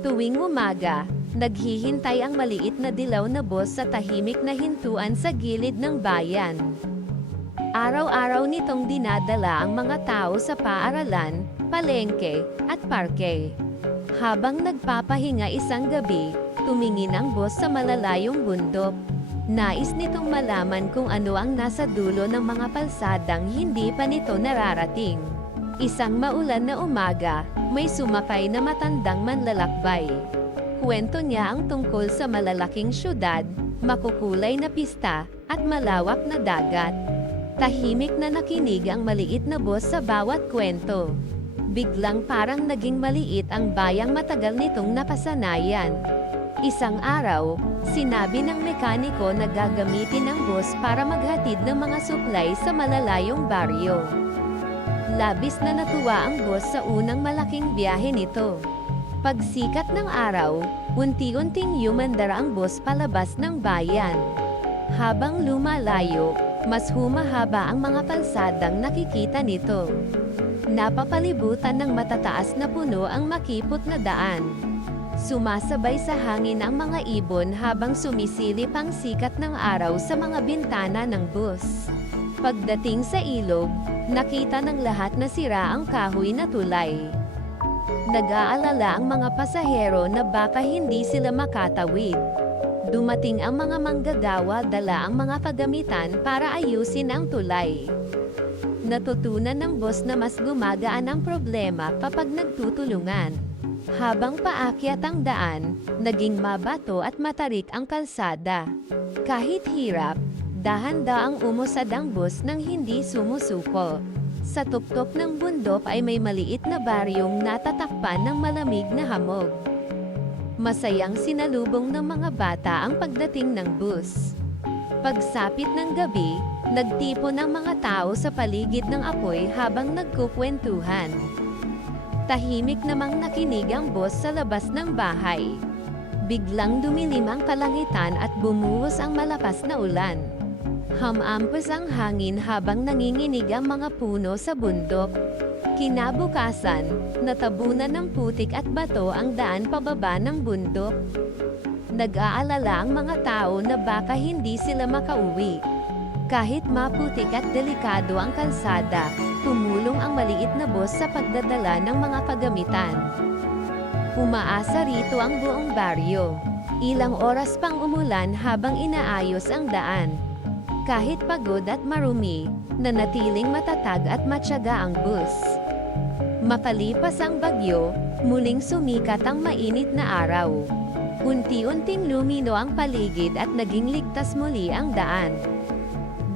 Tuwing umaga, naghihintay ang maliit na dilaw na bus sa tahimik na hintuan sa gilid ng bayan. Araw-araw nitong dinadala ang mga tao sa paaralan, palengke, at parke. Habang nagpapahinga isang gabi, tumingin ang bus sa malalayong bundok. Nais nitong malaman kung ano ang nasa dulo ng mga palsadang hindi pa nito nararating. Isang maulan na umaga, may sumakay na matandang manlalakbay. Kwento niya ang tungkol sa malalaking syudad, makukulay na pista, at malawak na dagat. Tahimik na nakinig ang maliit na bus sa bawat kwento. Biglang parang naging maliit ang bayang matagal nitong napasanayan. Isang araw, sinabi ng mekaniko na gagamitin ang bus para maghatid ng mga suklay sa malalayong baryo. Labis na natuwa ang bus sa unang malaking biyahe nito. Pagsikat ng araw, unti-unting yumandar ang bus palabas ng bayan. Habang lumalayo, mas humahaba ang mga palsadang nakikita nito. Napapalibutan ng matataas na puno ang makipot na daan. Sumasabay sa hangin ang mga ibon habang sumisilip ang sikat ng araw sa mga bintana ng bus. Pagdating sa ilog, nakita ng lahat na sira ang kahoy na tulay. Nag-aalala ang mga pasahero na baka hindi sila makatawid. Dumating ang mga manggagawa dala ang mga kagamitan para ayusin ang tulay. Natutunan ng bus na mas gumagaan ang problema kapag nagtutulungan. Habang paakyat ang daan, naging mabato at matarik ang kalsada. Kahit hirap, dahan-daang umusad ang bus nang hindi sumusuko. Sa tuktok ng bundok ay may maliit na baryong natatakpan ng malamig na hamog. Masayang sinalubong ng mga bata ang pagdating ng bus. Pagsapit ng gabi, nagtipon ang mga tao sa paligid ng apoy habang nagkukwentuhan. Tahimik namang nakinig ang bus sa labas ng bahay. Biglang dumilim ang kalangitan at bumuhos ang malakas na ulan. Hamampas ang hangin habang nanginginig ang mga puno sa bundok. Kinabukasan, natabunan ng putik at bato ang daan pababa ng bundok. Nag-aalala ang mga tao na baka hindi sila makauwi. Kahit maputik at delikado ang kalsada, tumulong ang maliit na bus sa pagdadala ng mga kagamitan. Umaasa rito ang buong baryo. Ilang oras pang umulan habang inaayos ang daan. Kahit pagod at marumi, nanatiling matatag at matyaga ang bus. Makalipas ang bagyo, muling sumikat ang mainit na araw. Unti-unting lumino ang paligid at naging ligtas muli ang daan.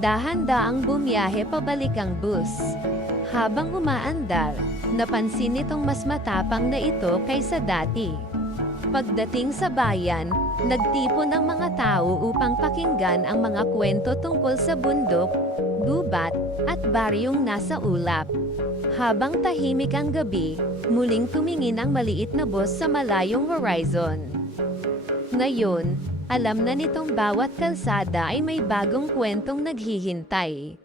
Dahan-daang bumiyahe pabalik ang bus. Habang umaandar, napansin nitong mas matapang na ito kaysa dati. Pagdating sa bayan, nagtipon ang mga tao upang pakinggan ang mga kwento tungkol sa bundok, gubat, at baryong nasa ulap. Habang tahimik ang gabi, muling tumingin ang maliit na bus sa malayong horizon. Ngayon, alam na nitong bawat kalsada ay may bagong kwentong naghihintay.